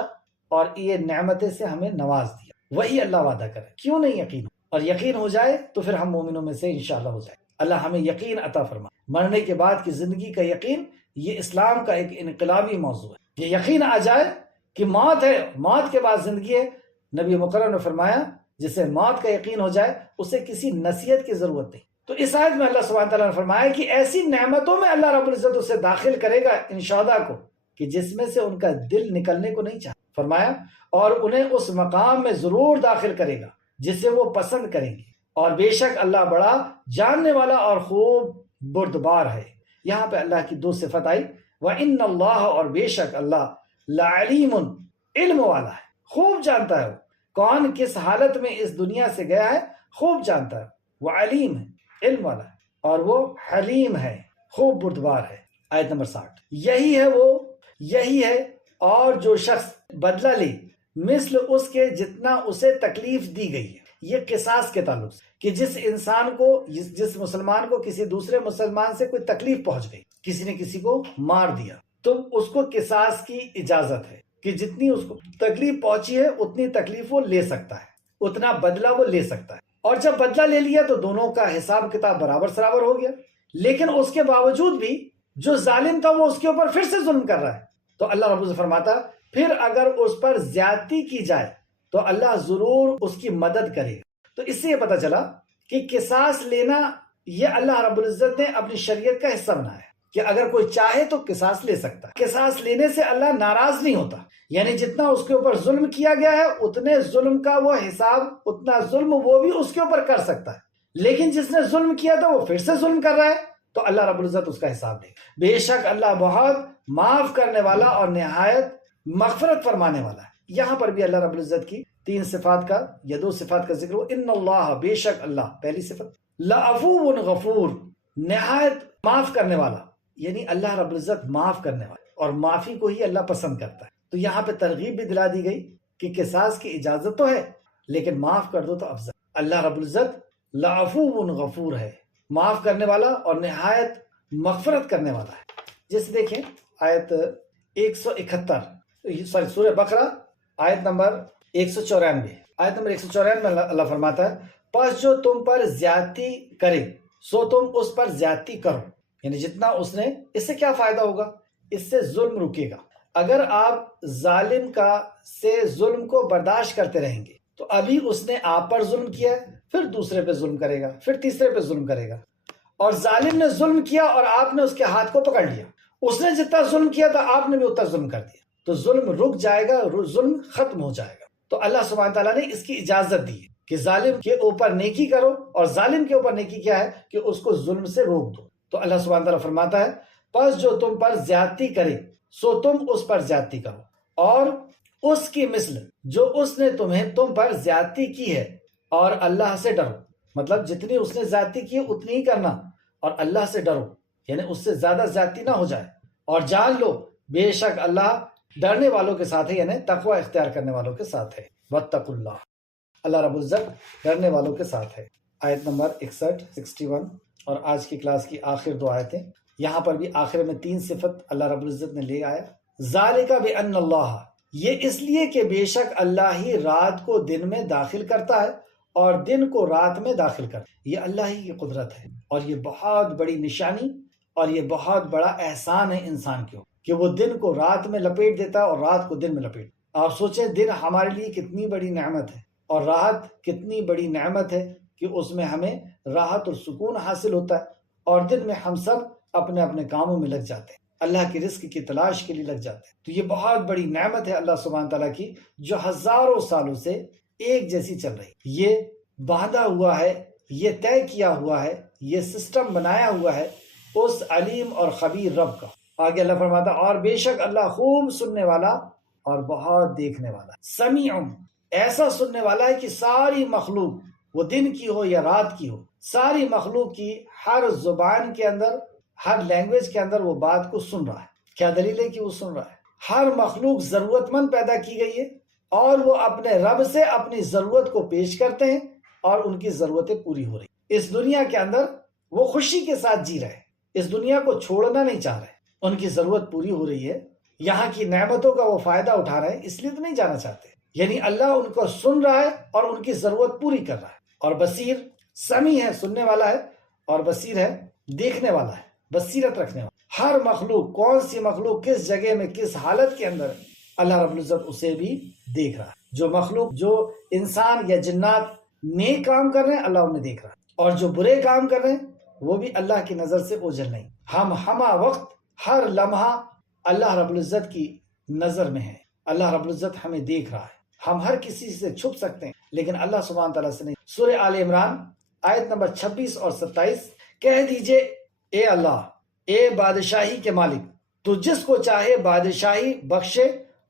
اور یہ نعمتیں سے ہمیں نواز دیا، وہی اللہ وعدہ کرے۔ کیوں نہیں یقین؟ اور یقین ہو جائے تو پھر ہم مومنوں میں سے انشاءاللہ ہو جائے۔ اللہ ہمیں یقین عطا فرما۔ مرنے کے بعد کی زندگی کا یقین، یہ اسلام کا ایک انقلابی موضوع ہے۔ یہ یقین آ جائے کہ موت ہے، موت کے بعد زندگی ہے۔ نبی مکرم نے فرمایا جسے موت کا یقین ہو جائے اسے کسی نصیحت کی ضرورت نہیں۔ تو اس آیت میں اللہ سبحانہ تعالیٰ نے فرمایا کہ ایسی نعمتوں میں اللہ رب العزت اسے داخل کرے گا ان شہداء کو کہ جس میں سے ان کا دل نکلنے کو نہیں چاہتا۔ فرمایا اور انہیں اس مقام میں ضرور داخل کرے گا جسے وہ پسند کریں گے، اور بے شک اللہ بڑا جاننے والا اور خوب بردبار ہے۔ یہاں پہ اللہ کی 2 صفت آئی، وَإِنَّ اللَّهَ، اور بے شک اللہ، لَعَلِيمٌ، علم والا ہے، خوب جانتا ہے وہ کون کس حالت میں اس دنیا سے گیا ہے، خوب جانتا ہے، وہ علیم ہے، علم والا ہے۔ اور وہ حلیم ہے، خوب بردبار ہے۔ آیت نمبر 60، یہی ہے اور جو شخص بدلہ لے مثل اس کے جتنا اسے تکلیف دی گئی ہے۔ یہ قصاص کے تعلق سے کہ جس مسلمان کو کسی دوسرے مسلمان سے کوئی تکلیف پہنچ گئی، کسی نے کسی کو مار دیا، تو اس کو قصاص کی اجازت ہے کہ جتنی اس کو تکلیف پہنچی ہے اتنی تکلیف وہ لے سکتا ہے، اتنا بدلہ وہ لے سکتا ہے۔ اور جب بدلہ لے لیا تو دونوں کا حساب کتاب برابر سرابر ہو گیا۔ لیکن اس کے باوجود بھی جو ظالم تھا وہ اس کے اوپر پھر سے ظلم کر رہا ہے، تو اللہ رب العزت فرماتا پھر اگر اس پر زیادتی کی جائے تو اللہ ضرور اس کی مدد کرے گا۔ تو اس سے یہ پتہ چلا کہ قصاص لینا یہ اللہ رب العزت نے اپنی شریعت کا حصہ بنایا ہے کہ اگر کوئی چاہے تو قصاص لے سکتا ہے۔ قصاص لینے سے اللہ ناراض نہیں ہوتا، یعنی جتنا اس کے اوپر ظلم کیا گیا ہے اتنے ظلم کا وہ حساب، اتنا ظلم وہ بھی اس کے اوپر کر سکتا ہے۔ لیکن جس نے ظلم کیا تھا وہ پھر سے ظلم کر رہا ہے تو اللہ رب العزت اس کا حساب لے۔ بے شک اللہ بہت معاف کرنے والا اور نہایت مغفرت فرمانے والا ہے۔ یہاں پر بھی اللہ رب العزت کی 3 صفات کا یا 2 صفات کا ذکر ہو۔ ان اللہ، بے شک اللہ، پہلی صفت، لعفو غفور، نہایت معاف کرنے والا، یعنی اللہ رب العزت معاف کرنے والا، اور معافی کو ہی اللہ پسند کرتا ہے۔ تو یہاں پہ ترغیب بھی دلا دی گئی کہ قصاص کی اجازت تو ہے لیکن معاف کر دو تو افضل۔ اللہ رب العزت لعفو غفور ہے، معاف کرنے والا اور نہایت مغفرت کرنے والا ہے۔ جیسے دیکھیں آیت 171 سورہ بقرہ آیت نمبر 194، آیت نمبر 194 میں اللہ فرماتا ہے پس جو تم پر زیادتی کرے سو تم اس پر زیادتی کرو، یعنی جتنا اس نے، اس سے کیا فائدہ ہوگا؟ اس سے ظلم رکے گا۔ اگر آپ ظالم سے ظلم کو برداشت کرتے رہیں گے تو ابھی اس نے آپ پر ظلم کیا ہے، پھر دوسرے پہ ظلم کرے گا، پھر تیسرے پہ ظلم کرے گا، اور ظالم نے ظلم کیا اور آپ نے اس کے ہاتھ کو پکڑ لیا، اس نے جتنا ظلم کیا تھا آپ نے بھی اتنا ظلم کر دیا، تو ظلم رک جائے گا، ظلم ختم ہو جائے گا۔ تو اللہ سبحانہ تعالیٰ نے اس کی اجازت دی ہے کہ ظالم کے اوپر نیکی کرو، اور ظالم کے اوپر نیکی کیا ہے کہ اس کو ظلم سے روک دو۔ تو اللہ سبحانہ تعالیٰ فرماتا ہے پس جو تم پر زیادتی کرے سو تم اس پر زیادتی کرو، اور اس کی مثل جو اس نے تم پر زیادتی کی ہے، اور اللہ سے ڈرو، مطلب جتنی اس نے زیادتی کی اتنی ہی کرنا، اور اللہ سے ڈرو، یعنی اس سے زیادہ زیادتی نہ ہو جائے، اور جان لو بے شک اللہ ڈرنے والوں کے ساتھ ہے، یعنی تقوی اختیار کرنے والوں کے ساتھ ہے۔ واتقوا اللہ، اللہ رب العزت ڈرنے والوں کے ساتھ ہے۔ آیت نمبر 61، 61 اور آج کی کلاس کی آخر 2 آیتیں، یہاں پر بھی آخر میں 3 صفت اللہ رب العزت نے لے آیا۔ ذالک بأن اللہ، یہ اس لیے کہ بے شک اللہ ہی رات کو دن میں داخل کرتا ہے اور دن کو رات میں داخل کرتا ہے۔ یہ اللہ ہی کی قدرت ہے، اور یہ بہت بڑی نشانی اور یہ بہت بڑا احسان ہے انسان کے اوپر کہ وہ دن کو رات میں لپیٹ دیتا ہے اور رات کو دن میں لپیٹ دیتا ہے۔ آپ سوچیں دن ہمارے لیے کتنی بڑی نعمت ہے، اور راحت کتنی بڑی نعمت ہے کہ اس میں ہمیں راحت اور سکون حاصل ہوتا ہے، اور دن میں ہم سب اپنے اپنے کاموں میں لگ جاتے ہیں، اللہ کی رزق کی تلاش کے لیے لگ جاتے ہیں۔ تو یہ بہت بڑی نعمت ہے اللہ سبحانہ تعالیٰ کی، جو ہزاروں سالوں سے ایک جیسی چل رہی، یہ باندھا ہوا ہے، یہ طے کیا ہوا ہے، یہ سسٹم بنایا ہوا ہے اس علیم اور خبیر رب کا۔ آگے اللہ فرماتا اور بے شک اللہ خوب سننے والا اور بہت دیکھنے والا، سمیع، ایسا سننے والا ہے کہ ساری مخلوق، وہ دن کی ہو یا رات کی ہو، ساری مخلوق کی ہر زبان کے اندر، ہر لینگویج کے اندر وہ بات کو سن رہا ہے۔ کیا دلیل ہے کہ وہ سن رہا ہے؟ ہر مخلوق ضرورت مند پیدا کی گئی ہے، اور وہ اپنے رب سے اپنی ضرورت کو پیش کرتے ہیں اور ان کی ضرورتیں پوری ہو رہی۔ اس دنیا کے اندر وہ خوشی کے ساتھ جی رہے، اس دنیا کو چھوڑنا نہیں چاہ رہے، ان کی ضرورت پوری ہو رہی ہے، یہاں کی نعمتوں کا وہ فائدہ اٹھا رہے ہیں، اس لیے تو نہیں جانا چاہتے۔ یعنی اللہ ان کو سن رہا ہے اور ان کی ضرورت پوری کر رہا ہے۔ اور بصیر، سمیع ہے، سننے والا ہے، اور بصیر ہے، دیکھنے والا ہے، بصیرت رکھنے والا۔ ہر مخلوق، کون سی مخلوق کس جگہ میں کس حالت کے اندر ہے، اللہ رب العزت اسے بھی دیکھ رہا ہے۔ جو مخلوق، جو انسان یا جنات نیک کام کر رہے ہیں اللہ انہیں دیکھ رہا ہے، اور جو برے کام کر رہے ہیں وہ بھی اللہ کی نظر سے اوجھل نہیں۔ ہم ہمہ وقت، ہر لمحہ اللہ رب العزت کی نظر میں ہے، اللہ رب العزت ہمیں دیکھ رہا ہے۔ ہم ہر کسی سے چھپ سکتے ہیں لیکن اللہ سبحانہ تعالیٰ سے نہیں۔ سورہ آل عمران آیت نمبر 26 اور 27، کہہ دیجئے اے اللہ، اے بادشاہی کے مالک، تو جس کو چاہے بادشاہی بخشے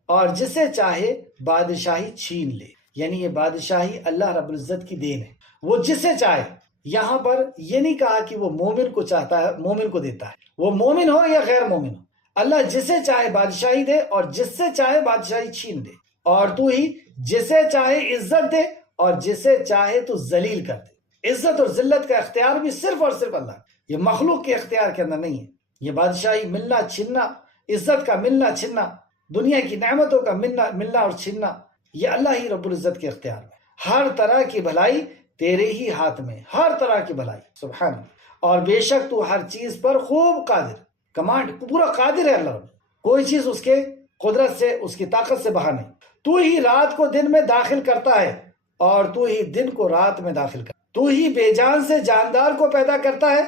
اور جسے چاہے بادشاہی چھین لے۔ یعنی یہ بادشاہی اللہ رب العزت کی دین ہے، وہ جسے چاہے یہاں پر یہ نہیں کہا کہ وہ مومن کو چاہتا ہے، مومن کو دیتا ہے، وہ مومن ہو یا غیر مومن ہو، اللہ جسے چاہے بادشاہی دے اور جس سے چاہے بادشاہی چھین دے، اور تو ہی جسے چاہے عزت دے اور جسے چاہے تو ذلیل کر دے۔ عزت اور ذلت کا اختیار بھی صرف اور صرف اللہ، یہ مخلوق کے اختیار کے اندر نہیں ہے۔ یہ بادشاہی ملنا چھننا، عزت کا ملنا چھننا، دنیا کی نعمتوں کا ملنا اور چھننا، یہ اللہ ہی رب العزت کے اختیار میں۔ ہر طرح کی بھلائی تیرے ہی ہاتھ میں، ہر طرح کی بھلائی، سبحان اللہ۔ اور بے شک تو ہر چیز پر خوب قادر، کمانڈ پورا قادر ہے اللہ رب، کوئی چیز اس کے قدرت سے، اس کی طاقت سے باہر نہیں۔ تو ہی رات کو دن میں داخل کرتا ہے اور تو ہی دن کو رات میں داخل کرتا ہے، تو ہی بے جان سے جاندار کو پیدا کرتا ہے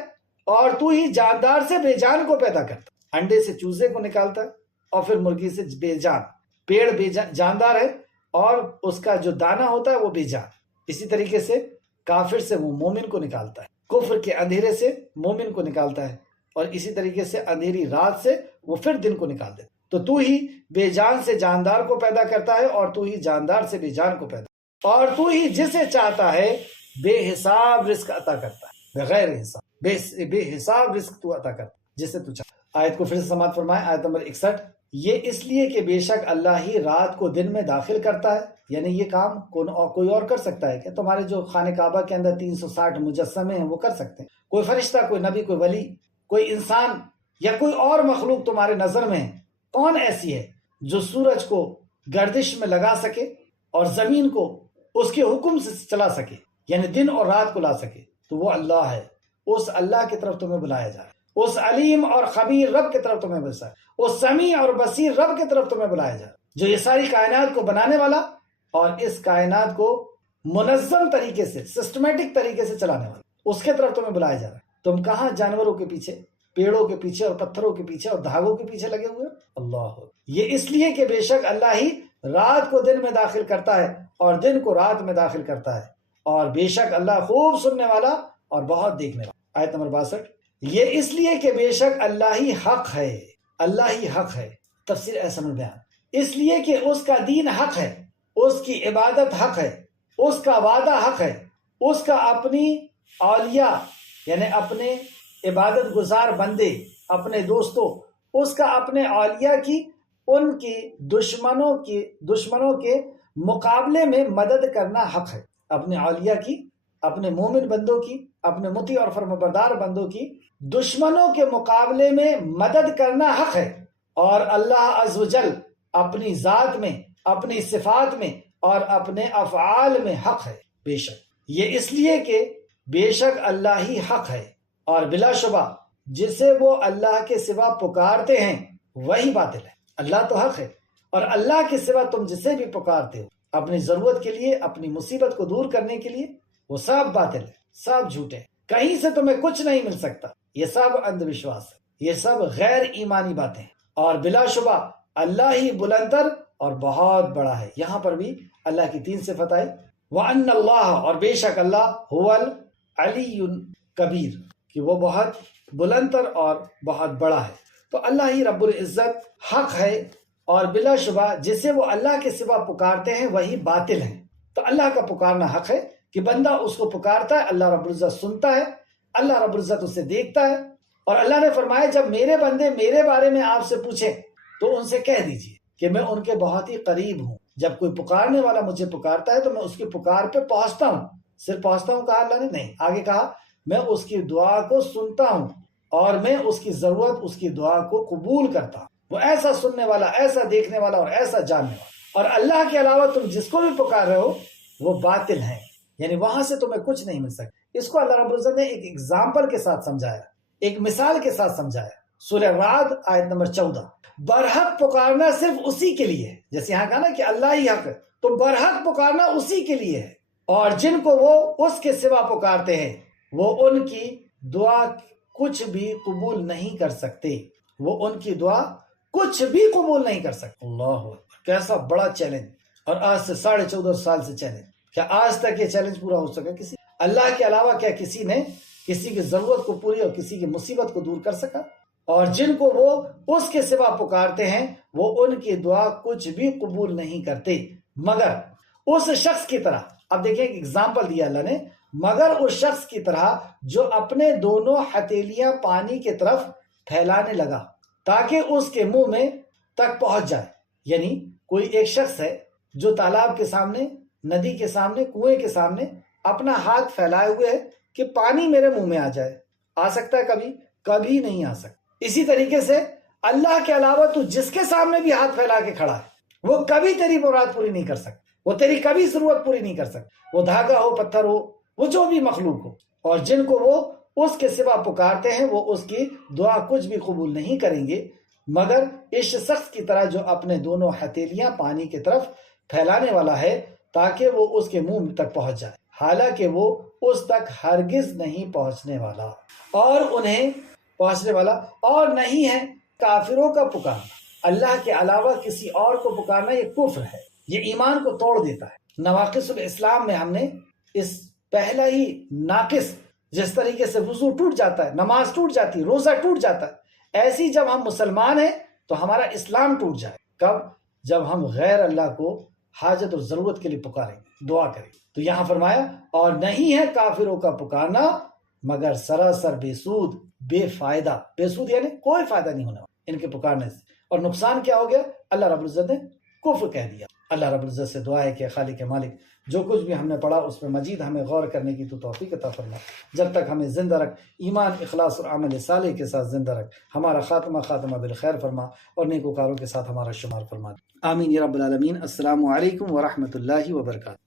اور تو ہی جاندار سے بے جان کو پیدا کرتا ہے۔ انڈے سے چوزے کو نکالتا ہے اور پھر مرغی سے بے جان، پیڑ بے جاندار ہے اور اس کا جو دانہ ہوتا ہے وہ بے جان۔ اسی طریقے سے کافر سے وہ مومن کو نکالتا ہے، کفر کے اندھیرے سے مومن کو نکالتا ہے، اور اسی طریقے سے اندھیری رات سے وہ پھر دن کو نکال دیتا ہے۔ تو ہی بے جان سے جاندار کو پیدا کرتا ہے اور تو ہی جاندار سے بے جان کو پیدا، اور تو ہی جسے چاہتا ہے بے حساب رزق عطا کرتا ہے، بغیر حساب، بے حساب رزق تو عطا کرتا ہے جسے تو چاہتا۔ آیت کو پھر سے سماعت فرمائیں، آیت نمبر 61۔ یہ اس لیے کہ بے شک اللہ ہی رات کو دن میں داخل کرتا ہے، یعنی یہ کام کوئی اور کر سکتا ہے کہ تمہارے جو خانہ کعبہ کے اندر 360 مجسمے ہیں وہ کر سکتے ہیں، کوئی فرشتہ، کوئی نبی، کوئی ولی، کوئی انسان یا کوئی اور مخلوق تمہارے نظر میں ہے؟ کون ایسی ہے جو سورج کو گردش میں لگا سکے اور زمین کو اس کے حکم سے چلا سکے، یعنی دن اور رات کو لا سکے؟ تو وہ اللہ ہے۔ اس اللہ کی طرف تمہیں بلایا جا رہا ہے، اس علیم اور خبیر رب کی طرف تمہیں بلایا جا رہا ہے، اس سمیع اور بصیر رب کی طرف تمہیں بلایا جا رہا ہے، جو یہ ساری کائنات کو بنانے والا اور اس کائنات کو منظم طریقے سے، سسٹمیٹک طریقے سے چلانے والا، اس کے طرف تمہیں بلایا جا رہا ہے۔ تم کہاں جانوروں کے پیچھے، پیڑوں کے پیچھے اور پتھروں کے پیچھے اور دھاگوں کے پیچھے لگے ہوئے؟ اللہ، یہ اس لیے کہ بے شک اللہ ہی رات کو دن میں داخل کرتا ہے اور دن کو رات میں داخل کرتا ہے، اور بے شک اللہ خوب سننے والا اور بہت دیکھنے والا۔ آیت نمبر 62۔ یہ اس لیے کہ بے شک اللہ ہی حق ہے، اللہ ہی حق ہے، تفسیر احسن البیان، اس لیے کہ اس کا دین حق ہے، اس کی عبادت حق ہے، اس کا وعدہ حق ہے، اس کا اپنی اولیاء یعنی اپنے عبادت گزار بندے، اپنے دوستوں، اس کا اپنے اولیاء کی، ان کی دشمنوں کے مقابلے میں مدد کرنا حق ہے۔ اپنے اولیاء کی، اپنے مومن بندوں کی، اپنے مطیع اور فرمانبردار بندوں کی دشمنوں کے مقابلے میں مدد کرنا حق ہے، اور اللہ عز و جل اپنی ذات میں، اپنی صفات میں اور اپنے افعال میں حق ہے۔ بے شک یہ اس لیے کہ بے شک اللہ ہی حق ہے، اور بلا شبہ جسے وہ اللہ کے سوا پکارتے ہیں وہی باطل ہے۔ اللہ تو حق ہے، اور اللہ کے سوا تم جسے بھی پکارتے ہو اپنی ضرورت کے لیے، اپنی مصیبت کو دور کرنے کے لیے، وہ سب باطل ہے، سب جھوٹے ہیں، کہیں سے تمہیں کچھ نہیں مل سکتا، یہ سب اندھ وشواس ہے، یہ سب غیر ایمانی باتیں ہیں، اور بلا شبہ اللہ ہی بلندر اور بہت بڑا ہے۔ یہاں پر بھی اللہ کی 3 صفت آئی، وَأَنَّ اللَّهَ، اور بے شک اللہ، هُوَ الْعَلِيُّ الْكَبِيرُ، کہ وہ بہت بلندر اور بہت بڑا ہے۔ تو اللہ ہی رب العزت حق ہے، اور بلا شبہ جسے وہ اللہ کے سوا پکارتے ہیں وہی باطل ہیں۔ تو اللہ کا پکارنا حق ہے کہ بندہ اس کو پکارتا ہے، اللہ رب العزت سنتا ہے، اللہ رب العزت اسے دیکھتا ہے، اور اللہ نے فرمایا جب میرے بندے میرے بارے میں آپ سے پوچھیں تو ان سے کہہ دیجئے کہ میں ان کے بہت ہی قریب ہوں۔ جب کوئی پکارنے والا مجھے پکارتا ہے تو میں اس کی پکار پہ پہنچتا ہوں، صرف پہنچتا ہوں کہا اللہ نے؟ نہیں، آگے کہا میں اس کی دعا کو سنتا ہوں اور میں اس کی ضرورت، اس کی دعا کو قبول کرتا ہوں۔ وہ ایسا سننے والا، ایسا دیکھنے والا اور ایسا جاننے والا۔ اور اللہ کے علاوہ تم جس کو بھی پکار رہے ہو وہ باطل ہیں، یعنی وہاں سے تمہیں کچھ نہیں مل سکتا۔ اس کو اللہ رب العزت نے ایک ایگزامپل کے ساتھ سمجھایا، ایک مثال کے ساتھ سمجھایا۔ سورہ رعد آیت نمبر 14۔ برحق پکارنا صرف اسی کے لیے ہے، جیسے یہاں کہا نا کہ اللہ ہی حق ہے، تو برحق پکارنا اسی کے لیے ہے، اور جن کو وہ اس کے سوا پکارتے ہیں وہ ان کی دعا کچھ بھی قبول نہیں کر سکتے، وہ ان کی دعا کچھ بھی قبول نہیں کر سکتے۔ اللہ اکبر، کیسا بڑا چیلنج، اور آج سے 14.5 سال سے چیلنج۔ کیا آج تک یہ چیلنج پورا ہو سکا کسی؟ اللہ کے علاوہ کیا کسی نے کسی کی ضرورت کو پوری اور کسی کی مصیبت کو دور کر سکا؟ اور جن کو وہ اس کے سوا پکارتے ہیں وہ ان کی دعا کچھ بھی قبول نہیں کرتے مگر اس شخص کی طرح۔ اب دیکھیں ایک ایگزامپل دیا اللہ نے، مگر اس شخص کی طرح جو اپنے دونوں ہتھیلیاں پانی کی طرف پھیلانے لگا تاکہ اس کے منہ میں تک پہنچ جائے. یعنی کوئی ایک شخص ہے جو تالاب کے سامنے، ندی کے سامنے، کنویں کے سامنے اپنا ہاتھ پھیلائے ہوئے ہے کہ پانی میرے منہ میں آ جائے. آ سکتا ہے کبھی؟ کبھی نہیں آ سکتا. اسی طریقے سے اللہ کے علاوہ تو جس کے سامنے بھی ہاتھ پھیلا کے کھڑا ہے وہ کبھی تیری مراد پوری نہیں کر سکتا، وہ تیری کبھی ضرورت پوری نہیں کر سکتا. وہ دھاگا ہو، پتھر ہو، وہ جو بھی مخلوق ہو، اور جن کو وہ اس کے سوا پکارتے ہیں وہ اس کی دعا کچھ بھی قبول نہیں کریں گے مگر اس شخص کی طرح جو اپنے دونوں ہتھیلیاں پانی کی طرف پھیلانے والا ہے تاکہ وہ اس کے منہ تک پہنچ جائے، حالانکہ وہ اس تک ہرگز نہیں پہنچنے والا اور نہیں ہے کافروں کا پکارنا. اللہ کے علاوہ کسی اور کو پکارنا یہ کفر ہے، یہ ایمان کو توڑ دیتا ہے. نواقص الاسلام میں ہم نے اس پہلا ہی ناقص، جس طریقے سے وضو ٹوٹ جاتا ہے، نماز ٹوٹ جاتی ہے، روزہ ٹوٹ جاتا ہے، ایسی جب ہم مسلمان ہیں تو ہمارا اسلام ٹوٹ جائے. کب؟ جب ہم غیر اللہ کو حاجت اور ضرورت کے لیے پکاریں، دعا کریں. تو یہاں فرمایا اور نہیں ہے کافروں کا پکارنا مگر سراسر بے سود، بے فائدہ. بے سود یعنی کوئی فائدہ نہیں ہونے والا ان کے پکارنے سے. اور نقصان کیا ہو گیا؟ اللہ رب العزت نے کفر کہہ دیا. اللہ رب العزت سے دعا ہے کہ خالق مالک جو کچھ بھی ہم نے پڑھا اس میں مزید ہمیں غور کرنے کی تو توفیق عطا فرما. جب تک ہمیں زندہ رکھ، ایمان، اخلاص اور عمل صالح کے ساتھ زندہ رکھ. ہمارا خاتمہ بالخیر فرما اور نیکوکاروں کے ساتھ ہمارا شمار فرما. آمین یا رب العالمین. السلام علیکم ورحمۃ اللہ وبرکاتہ.